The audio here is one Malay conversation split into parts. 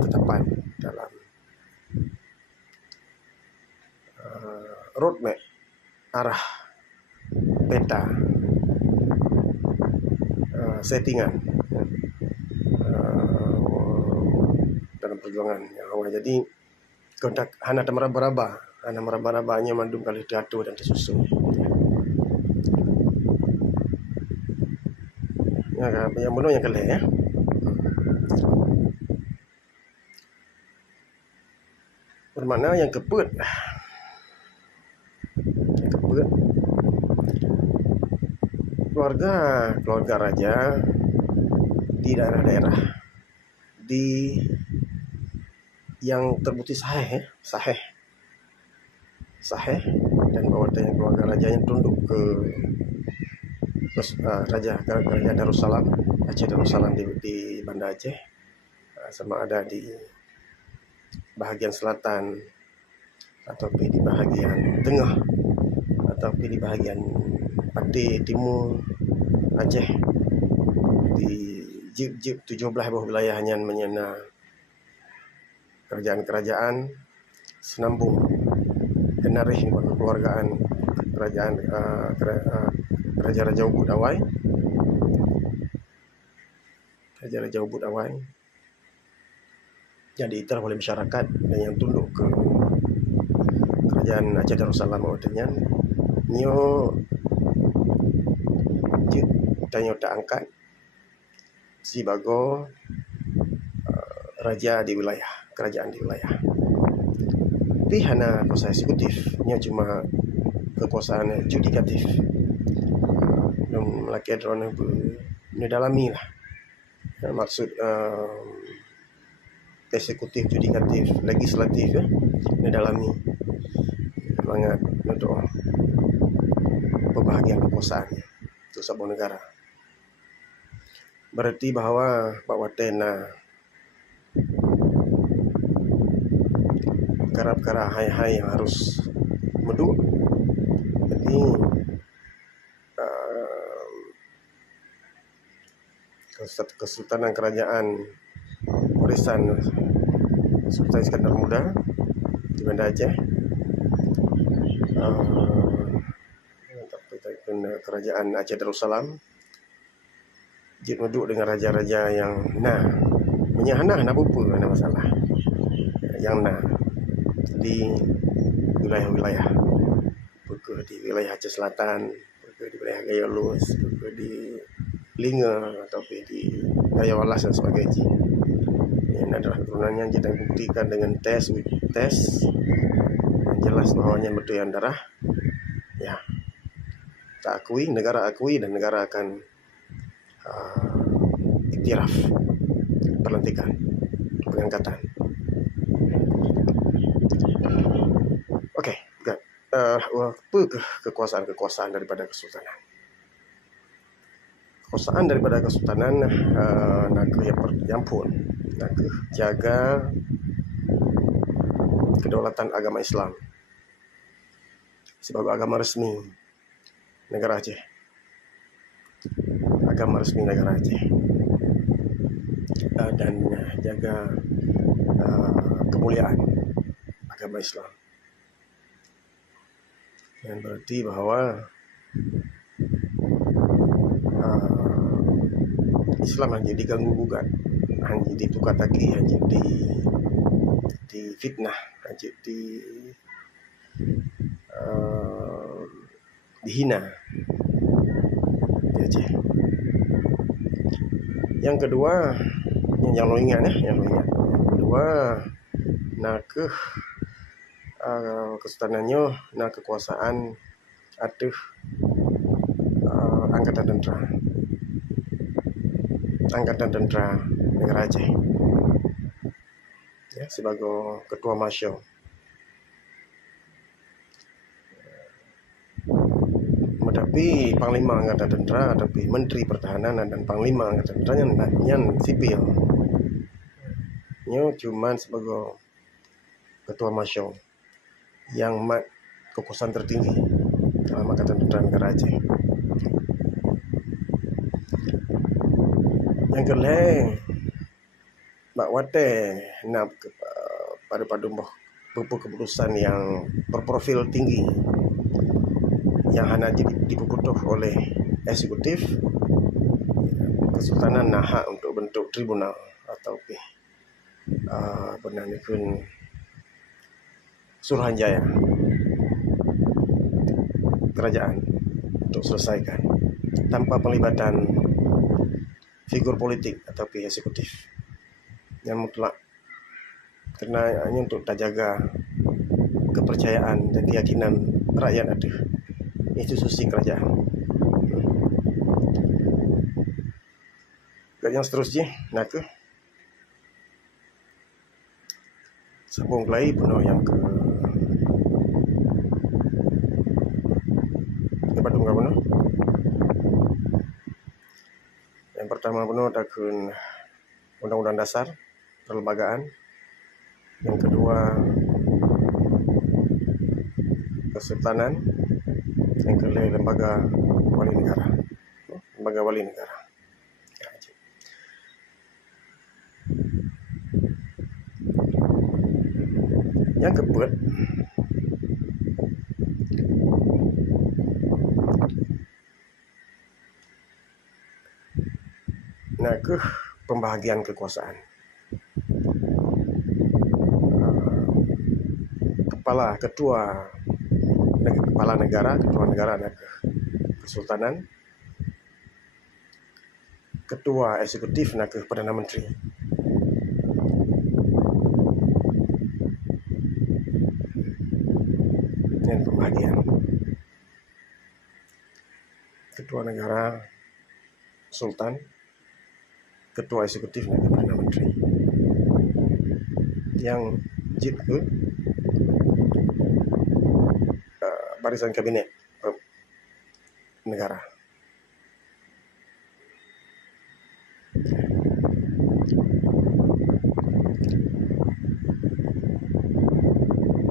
ketetapan dalam roadmap, arah peta, settingan dalam perjuangan yang awal. Jadi kontak hana meraba-rabanya mandum kali diatur dan disusun. Yang benar yang kelih ya. Bermakna yang keput keluarga raja di daerah-daerah yang terbukti sahih dan bahwa keluarga raja yang tunduk ke Kerajaan Darussalam, Aceh Darussalam di Banda Aceh, sama ada di bahagian selatan atau di bahagian tengah atau di bahagian Pati Timur Aceh, di jip 17 buah wilayah yang menyena kerajaan-kerajaan senambung kenarih kekeluargaan kerajaan Raja-Raja Ubud Awai, Raja-Raja Ubud Awai yang diikrar oleh masyarakat dan yang tunduk ke Kerajaan Aceh Darussalam artinya nyo tanyo tak angkat sebagai raja di wilayah, kerajaan di wilayah. Tapi hana kuasa eksekutif, nyo cuma kekuasaan judikatif. Laki drone mendalami lah. Maksud eksekutif, judikatif, legislatif ya, mendalami banget untuk pembahagian kekuasaannya untuk sebuah negara. Berarti bahawa tena perkara-perkara hai-hai yang harus meduk. Jadi Kesultanan Kerajaan Warisan Sultan Iskandar Muda di Banda Aceh, Kerajaan Aceh Darussalam jid meduk dengan raja-raja yang menyahanah bupu ada masalah yang di wilayah-wilayah, buku di wilayah Aceh Selatan, buku di wilayah Gaya Lus, buku di Linga atau di Gaya Walas dan sebagainya. Ini adalah turunan yang kita buktikan dengan tes yang jelas bahawanya betul yang darah ya, tak akui, negara akui dan negara akan iktiraf pelantikan, pengangkatan. Okey, apa kekuasaan daripada kesultanan? Kekuasaan daripada kesultanan yang pun nak jaga kedaulatan agama Islam sebagai agama resmi negara Aceh. Agama resmi negara Aceh. Dan jaga kemuliaan agama Islam. Yang berarti bahawa Islam hanya diganggu gugat, hanya ditukar-taki, hanya difitnah, hanya dihina di Aceh. Yang kedua, yang lo ingat. Yang kedua, kesultanannya kekuasaan aduh Angkatan Tentera Negara Aceh ya, sebagai Ketua Masya. Tetapi Panglima Angkatan Tentera, tapi Menteri Pertahanan dan Panglima Angkatan Tentera yang sipil, cuma sebagai Ketua Masya yang kekuasaan tertinggi dalam Angkatan Tentera Negara Aceh. Yang kelih sebab wate nak pada keputusan yang berprofil tinggi yang hanya diputus oleh eksekutif. Kesultanan nak hak untuk bentuk tribunal atau benar ni pun Suruhanjaya kerajaan untuk selesaikan tanpa pelibatan figur politik atau eksekutif yang mutlak, kerana hanya untuk terjaga kepercayaan dan keyakinan rakyat ada institusi kerajaan. Yang seterusnya nak ke sambung lagi penuh yang ke Badung ke penuh. Yang pertama penuh takun Undang-Undang Dasar Perlembagaan. Yang kedua Kesultanan. Yang kelima Lembaga Wali Negara. Lembaga Wali Negara. Yang keempat nak ke pembahagian kekuasaan. Ketua negara nak ke Kesultanan. Ketua eksekutif nak ke Perdana Menteri. Dan pembahagian ketua negara Sultan, ketua eksekutif dan Perdana Menteri. Yang jit ke barisan kabinet negara.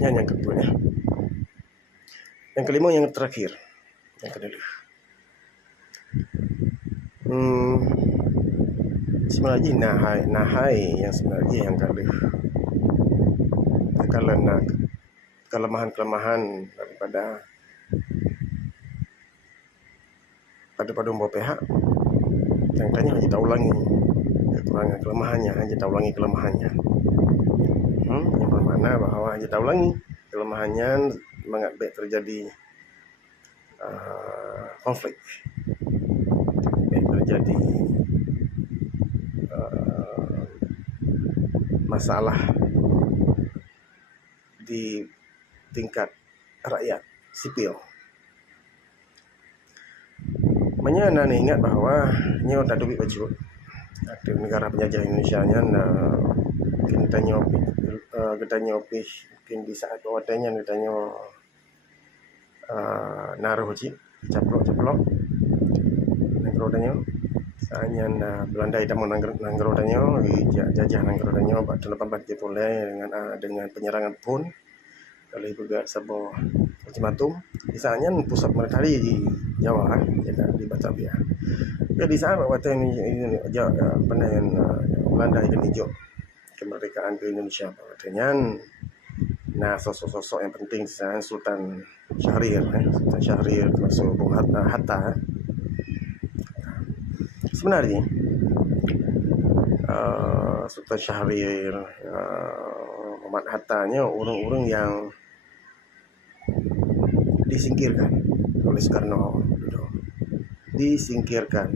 Yang kedua ya. Yang kelima, yang terakhir, yang kedua. Sebenarnya nahai yang sebenarnya yang kedua. Kalau nak kelemahan daripada pada dua pihak, yang tanya hanya tak ulangi kekurangan kelemahannya, hanya tak ulangi kelemahannya. Yang bermakna bahawa hanya tak ulangi kelemahannya mengakibat terjadi konflik, terjadi masalah di tingkat rakyat sipil. Maknanya nak ingat bahawa nyo tak duit baju ada negara penjajah Indonesia nya kita nyopi mungkin di saat awatnya kita naruh je caplok nanggrodanyo sanya Belanda ida nanggrodanyo jajah nanggrodanyo pada 18 Julai dengan penyerangan pun kali juga sebuah ultimatum misalnya pusat militeri di Jawa di Batavia. Jadi saat waktu ini Belanda itu hijau kemerdekaan ke Indonesia katanya sosok-sosok yang penting Sultan Syahrir termasuk Bung Hatta. Sebenarnya Sultan Syahrir, Muhammad Hatta-nya orang-orang yang disingkirkan oleh Soekarno, disingkirkan.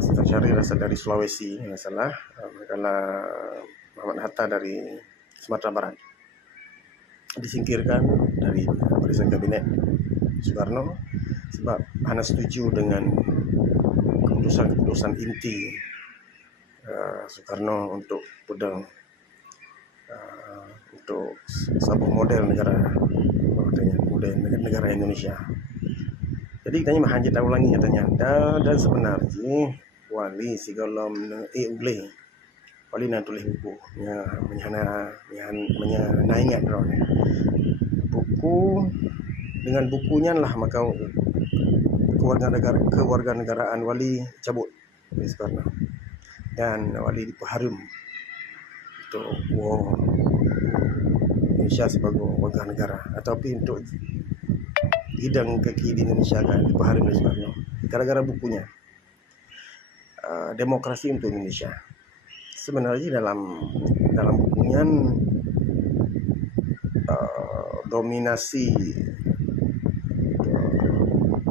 Sultan Syahrir asal dari Sulawesi, kalau Muhammad Hatta dari Sumatera Barat, disingkirkan dari barisan kabinet Soekarno sebab hanya setuju dengan keputusan inti Soekarno untuk untuk sebuah model negara Indonesia. Jadi katanya hanya tak ulangi katanya. Dan sebenarnya wali sigolom uleh wali nak tulis buku ingat buku dengan bukunya lah maka kewarganegaraan wali cabut dari Soekarno. dan wali diperharum untuk Indonesia sebagai warga negara, ataupun untuk hidang kaki di Indonesia kan diperharum oleh Soekarno gara-gara bukunya Demokrasi untuk Indonesia. Sebenarnya dalam bukunya dominasi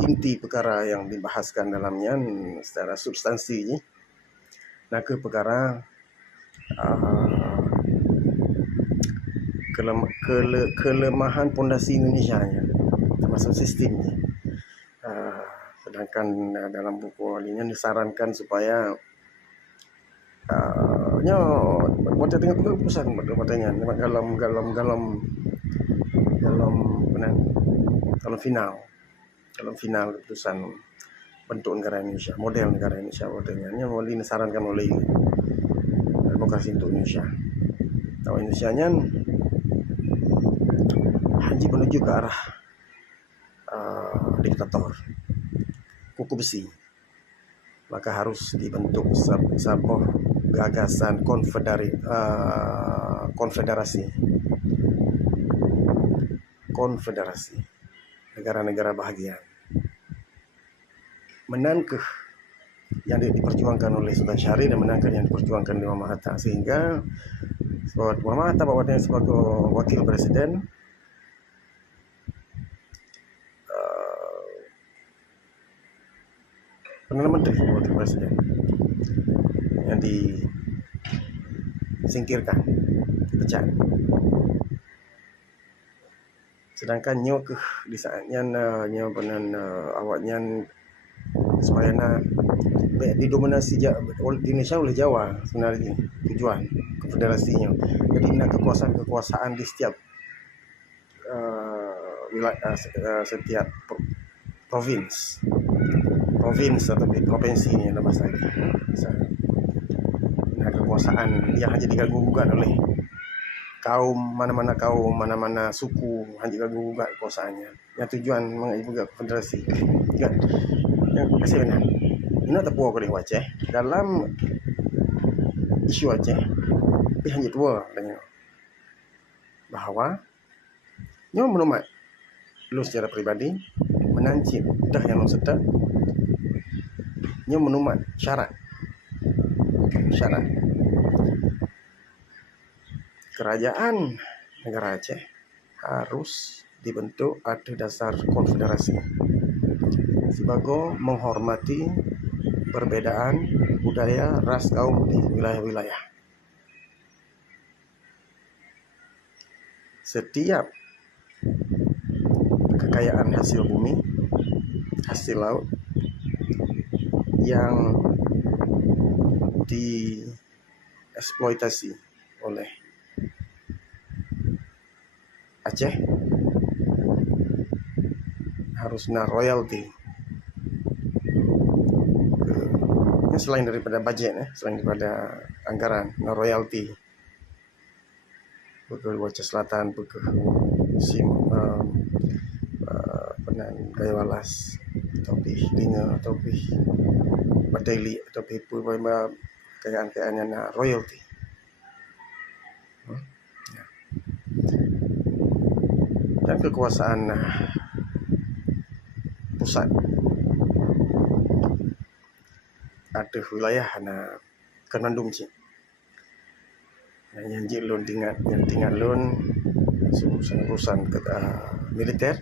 inti perkara yang dibahaskan dalamnya secara substansi ke perkara kelemahan pondasi Indonesia termasuk sistemnya. Sedangkan dalam buku ini disarankan supaya buat tengah keputusan katanya dalam final keputusan bentuk negara Indonesia, model negara Indonesia katanya boleh disarankan oleh Demokrasi untuk Indonesia. Tahu Indonesianya haji menuju ke arah diktator kuku besi, maka harus dibentuk sebuah gagasan konfederasi negara-negara bahagian. Menangkah yang diperjuangkan oleh Sultan Syahrir dan menangkah yang diperjuangkan oleh Muhammad Hatta, sehingga Muhammad Hatta bahwa sebagai wakil presiden Perdana Menteri wakil presiden yang disingkirkan, dipecat. Sedangkan di saatnya awaknya supaya didominasi di Indonesia oleh Jawa sebenarnya tujuan konfederasinya. Jadi kekuasaan di setiap wilayah, setiap provinsi atau provinsi ini ada bahasa lagi. Kekuasaan yang hanya diganggu-gugat oleh mana-mana suku, hanya diganggu-gugat kekuasaannya. Yang tujuan mengajukan konfederasi. Kan? Yang kasih benar. Ini tak puas oleh Aceh dalam isu Aceh. Tapi hanya dua dengan bahawa nyo menumat lu secara peribadi menancip dah yang serta nyo menumat syarat kerajaan negara Aceh harus dibentuk atas dasar konfederasi sebagai menghormati perbedaan budaya, ras, kaum di wilayah-wilayah. Setiap kekayaan hasil bumi, hasil laut yang dieksploitasi oleh Aceh harus royalty. Selain daripada budget, selain daripada anggaran, royalty. Pekeh Aceh Selatan, pekeh Gaya Walas, topih Linga, topih Badeli, topih kekayaan yang royalty. Dan kekuasaan pusat ada wilayah Kernandung cik. Yang tinggal lun urusan militer,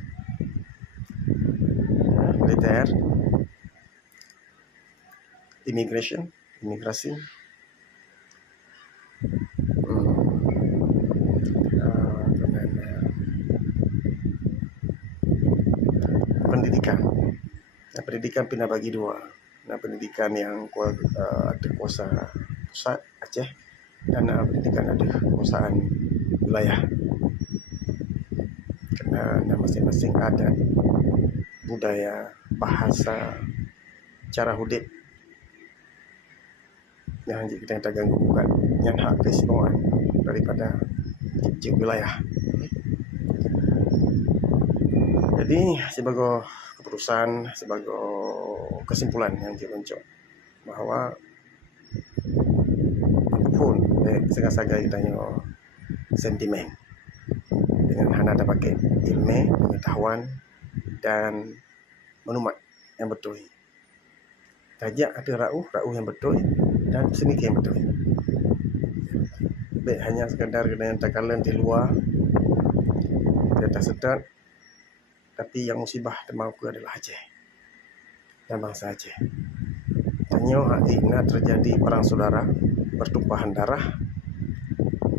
imigrasi, pendidikan pindah bagi dua. Pendidikan yang ada kuasa pusat Aceh dan pendidikan ada kekuasaan wilayah. Kerana masing-masing adat, budaya, bahasa, cara hidup yang kita terganggu bukan yang hak keistimewaan daripada wilayah. Jadi sebagai keputusan, sebagai kesimpulan yang diluncur bahawa telefon segar-segar kita tengok sentimen dengan hana ada pakai ilmu, pengetahuan dan maklumat yang betul. Tajak ada rauh yang betul dan sedikit yang betul. Baik hanya sekadar kena yang takalan di luar dia tak sedap, tapi yang musibah demam aku adalah Aceh dan bangsa Aceh. Tanya hari ini terjadi perang saudara, pertumpahan darah,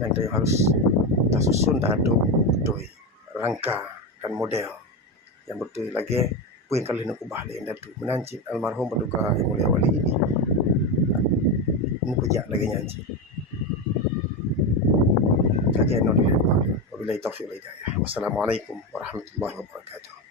dan dia harus kita susun dah ada betul rangka dan model yang betul lagi. Puing kali nak ubah lain datu menancip almarhum Paduka Yang Mulia Wali ini pejak lagi nyanci. Kakek no dilihat. Wabillahi taufiq wal hidayah. Wassalamualaikum warahmatullahi wabarakatuh.